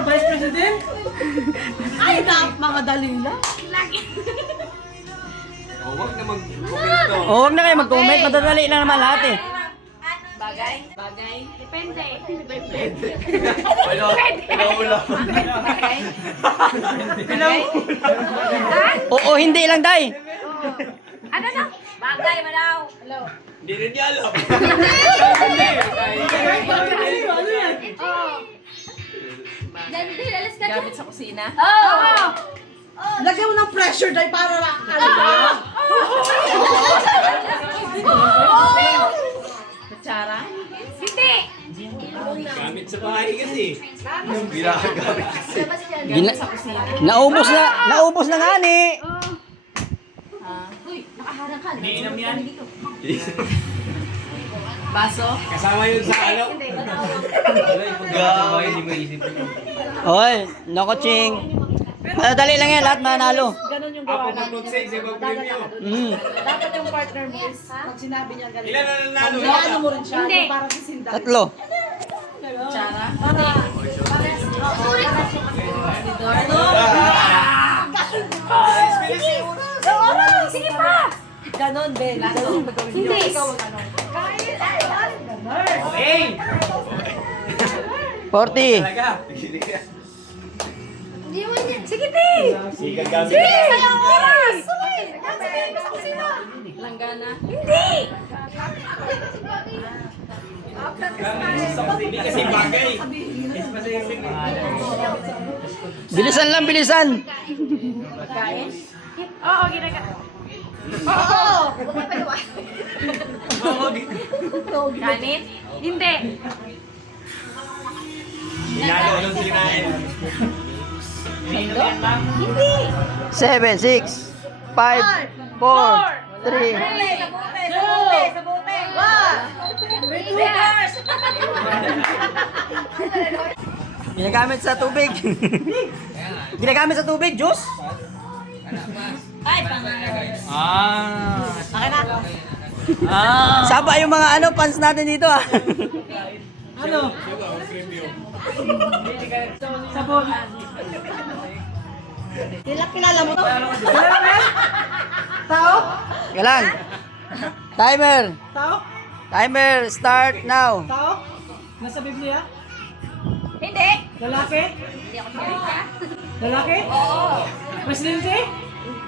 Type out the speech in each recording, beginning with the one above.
Vice President? Ay, mga dalila. Huwag na mag-komento. Huwag na kayo mag-comment. Madadali lang naman lahat eh. Bagay? Bagay? Depende. Ano? Pinaulo. Bagay? Bagay? Oo, hindi lang, Day. Ano na? Bagay, manaw. Hello. Hindi rin niya alam. Ano yan? Gamit sa kusina? Lagyan mo ng pressure dahil para lang. Kutsara? Hindi. Gamit sa bahay kasi. Yung ginagamit kasi. Naubos na nga ni. Iniinom yan. Baso? Kasama yun sa ano? Gawin, hindi mo isip. Oy, nako ching. Madadali lang yan, lahat manalo. Ganon yung Ako gawa namin. mag-save sa mag-premyo. Dapat yung partner mo is, pag sinabi niya ganito. Ilan na nanalo? Ano mo rin siya, Hindi. yung parang sisindan. Tatlo. Kutsara? Sige pa! Ganon, Ben. Ganon yung gagawin niyo. Hindi. Ikaw ang ganon. Hey! 40. Talaga. Sige, te! Sige, gamit. Sige! Sayang oras! Langgana? Hindi! Hindi kasi bagay. Bilisan lang, bilisan. Pagkain? Oo, ginagawa. Kanin? Hindi. Hinalo nung sinain. Hindi. 7, 6, 5, 4, 3. Ginagamit sa tubig. Ginagamit sa tubig, juice. Ay, pangalan. Saba yung mga fans natin dito ah. Ano? Sabon. Kilala mo to? Kilala mo yan? Tao? Galang. Timer. Tao? Timer, start now. Tao? Nasa Biblia? Hindi. Lalaki? Hindi ako siyempre. Lalaki? Oo. Presidente?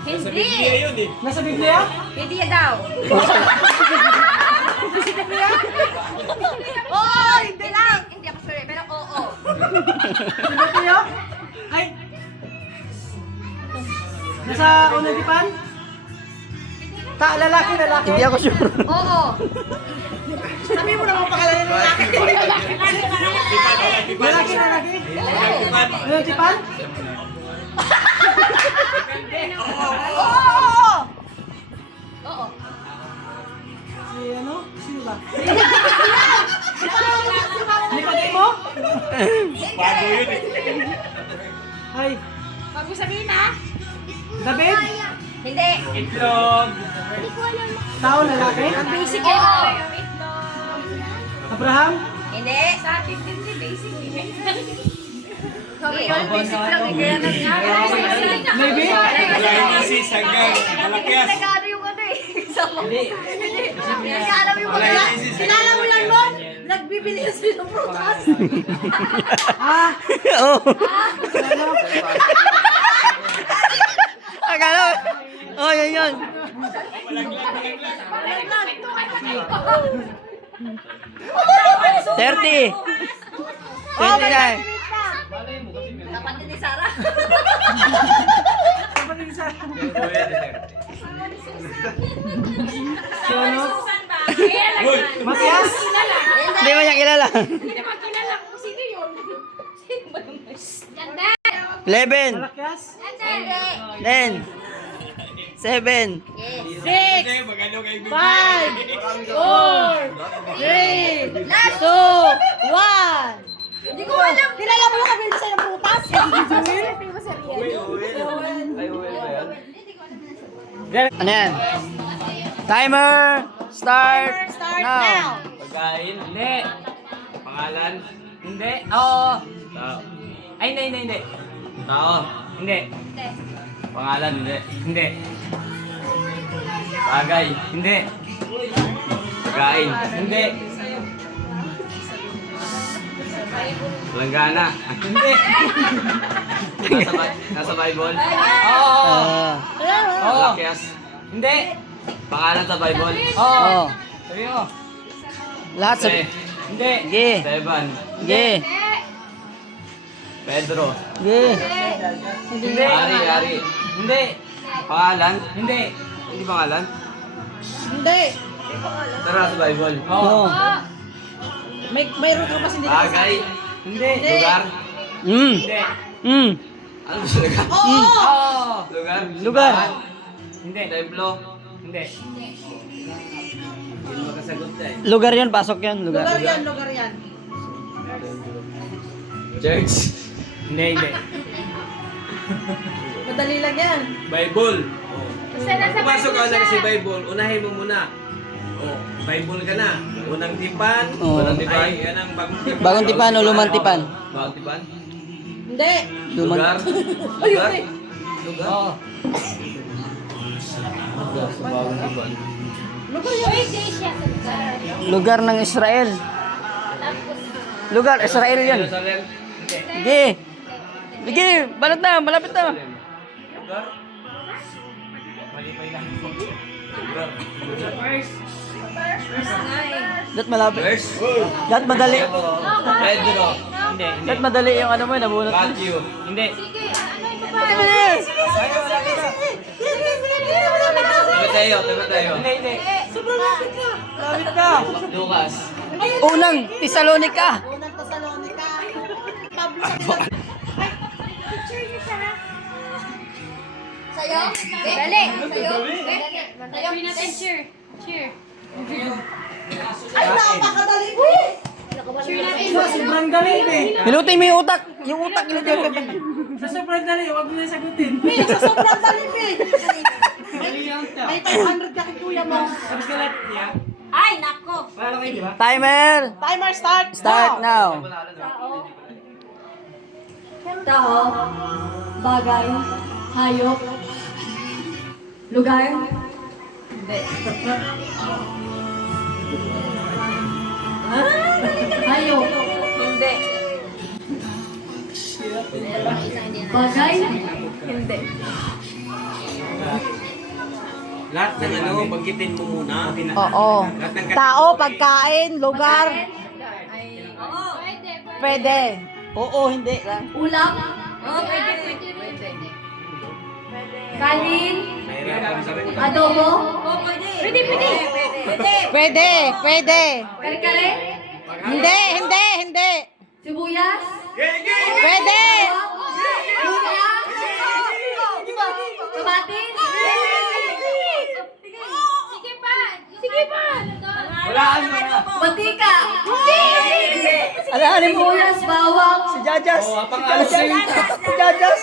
Sa Hindi. Biblia yun eh. Nasa Biblia? Hindi daw. Oo, hindi lang. Hindi ako sure, pero oo. Sa Biblia? Ay! Nasa unang dipan? Lalaki, lalaki. Hindi ako sure. Oo. Sabi mo naman pangalan ng lalaki. Lalaki, lalaki. Unang dipan? Oo. Oo. Si ano? Sino ba? Nicodemo? Bago yun eh. Ay, Wag mo sabihin ha. David? Hindi. Itlog. Tao, lalaki? Ang basic eh. Oo. Abraham? Hindi. Sa atin hindi basic eh. Sabi ko, basic lang eh. Kaya nangyari. Maybe? Wala yung isis hanggang malakyas. Nagano yung ano eh. Hindi. Hindi alam yung Wala mga. yung isis. Sinala mo yan mo? Nagbibili yan sila ng prutas. Ah, Oo. Akala. Oh, yun. 30. 29. Dapat din ni Sarah. kapatid sa... Sino? Uy! Matias? Hindi mo niya kilala. Hindi naman kilala kung sino yun. Sino ba yun? Ganda. 11. Malakyas? 10. 7. Kasi magano kayo bibili. 3, 2, 1. Hindi ko alam. Kilala mo yung kabili sa prutas? Hindi mo seryoso. Ano yan? Timer, start now. Pagkain? Hindi. Pangalan? Hindi. Oo. Tao. Ay, hindi. Tao. Hindi. Pangalan, hindi. Hindi. Bagay. Hindi. Pagkain. Hindi. Langgana. Hindi. Nasa Bible. Oo. Oo. Malakias. Hindi. Pangalan sa Bible. Oo. Oo. Sabi mo. Lahat sa... Jose. Hindi. Ge. Esteban. Ge. Pedro. Ge. Hindi. Ari. Hindi. Pangalan. Hindi. Hindi pangalan. Hindi. Tara sa Bible. Oo. Oo. Mayroon ka kasi hindi ka Bagay. Hindi. Lugar. Hindi. Ano ba lugar? Oo. Lugar. Lugar. Simbahan. Hindi. Templo. Hindi. Hindi mo kasagot na eh. Lugar yan, pasok yan. Lugar. lugar yan. Church. Hindi. Madali lang yan. Bible. Basta nasa Pumasok ka Bible lang siya. si Bible, unahin mo muna. Oh, Bible ka na. Unang tipan. Oo. Unang tipan. Ay, yan ang bagong tipan. Bagong tipan o lumang tipan? Bagong tipan. Hindi. Lugar. Ay, Lugar. hindi. Lugar. Oo. Lugar sa bagong tipan. Pwede siya sa lugar. Lugar ng Israel. Tapos, Lugar, Israel yan. Jerusalem. Ge. Ge, balat na, malapit na. Lugar. Malipay lang. Lugar. Dat malapit. Verse. Dat madali. Pedro. Hindi. Dat madali yung ano mo, nabunot mo. Matthew. Hindi. sige, ano yung babae? Timoteo. Timoteo. Hindi. Sobrang lapit na. Lapit na. Lucas. Unang Tesalonica. Unang Thessalonica. Pablo sa Picture niyo siya, ha? Sa'yo? Dali. Sa'yo? Sa'yo natin. Cheer. Ay, napakadali. Cheer natin. Sobrang galing eh. Hilutin mo yung utak. Yung utak, hilutin mo. Sa sobrang dali, huwag mo na sagutin. May sa sobrang dali, Pig. Dali lang to. May 500 ka kay kuya mo. Sabi ka lahat niya. Ay, nako. Para kayo, di ba? Timer. Timer start. Start now. Tao, bagay, hayop, lugar, hayop, Hindi. bagay, Lahat ng ano, banggitin mo muna. Oo. Lahat ng Tao, pagkain, lugar. Oo. Pwede. Oo, hindi lang. ulam, Oo, pwede. kanin, Mahirapan sa rin. adobo, Oo, pwede. Pwede. Pwede. Pwede. kare-kare, Hindi. sibuyas, Pwede. luya, kamatis, Sige pa. Walaan mo na. mantika, Alahanin mo. sibuyas, bawang, Si Jajas. Oo, pangalan Si Jajas. Si Jajas.